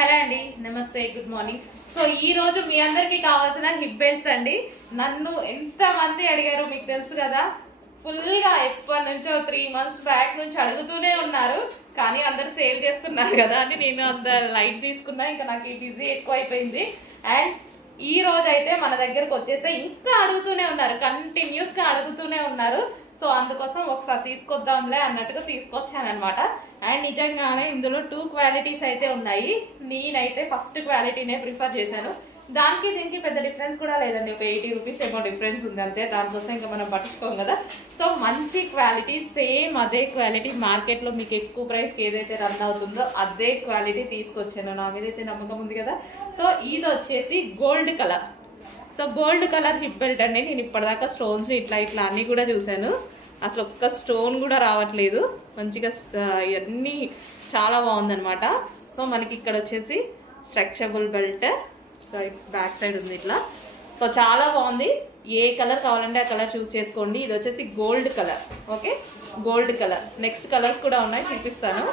Hello అండి, నమస్తే, good morning. So ఈ రోజు మీ అందరికి కావాల్సిన హిప్ బెల్ట్స్ అండి. నన్ను ఎంత మంది అడిగారు మీకు తెలుసు కదా. ఫుల్ గా ఎప్పటి నుంచో 3 months బ్యాక్ నుంచి అడుగుతూనే ఉన్నారు. కానీ అందరు సేవ్ చేస్తున్నారు కదా అని నేను అంత లైట్ తీసుకున్నా. ఇంకా నాకు ఈ బిజీ ఎక్కువ అయిపోయింది. అండ్ ఈ రోజు అయితే మన దగ్గరకు వచ్చేస్తే ఇంకా అడుగుతూనే ఉన్నారు, కంటిన్యూస్ గా అడుగుతూనే ఉన్నారు. సో అందుకోసం ఒకసారి తీసుకొద్దాంలే అన్నట్టుగా తీసుకొచ్చాను అనమాట. అండ్ నిజంగానే ఇందులో 2 క్వాలిటీస్ అయితే ఉన్నాయి. నేనైతే ఫస్ట్ క్వాలిటీనే ప్రిఫర్ చేశాను. దానికి దీనికి పెద్ద డిఫరెన్స్ కూడా లేదండి, ఒక 80 రూపీస్ ఏమో డిఫరెన్స్ ఉంది అంతే. దానికోసం ఇంకా మనం పట్టుకోం కదా. సో మంచి క్వాలిటీ, సేమ్ అదే క్వాలిటీ మార్కెట్లో మీకు ఎక్కువ ప్రైస్కి ఏదైతే రన్ అవుతుందో అదే క్వాలిటీ తీసుకొచ్చాను. నా మీదైతే నమ్మకం ఉంది కదా. సో ఇది వచ్చేసి gold colour. So gold colour hip belt అండి. నేను ఇప్పటిదాకా స్టోన్స్ ఇట్లా ఇట్లా అన్నీ కూడా చూశాను, అసలు ఒక్క స్టోన్ కూడా రావట్లేదు. మంచిగా ఇవన్నీ చాలా బాగుందనమాట. సో మనకి ఇక్కడ వచ్చేసి స్ట్రెచబుల్ బెల్ట్, బ్యాక్ సైడ్ ఉంది ఇట్లా. సో చాలా బాగుంది. ఏ కలర్ కావాలంటే ఆ కలర్ చూస్ చేసుకోండి. ఇది వచ్చేసి gold colour. Okay, gold colour. Next colours కూడా ఉన్నాయి, చూపిస్తాను.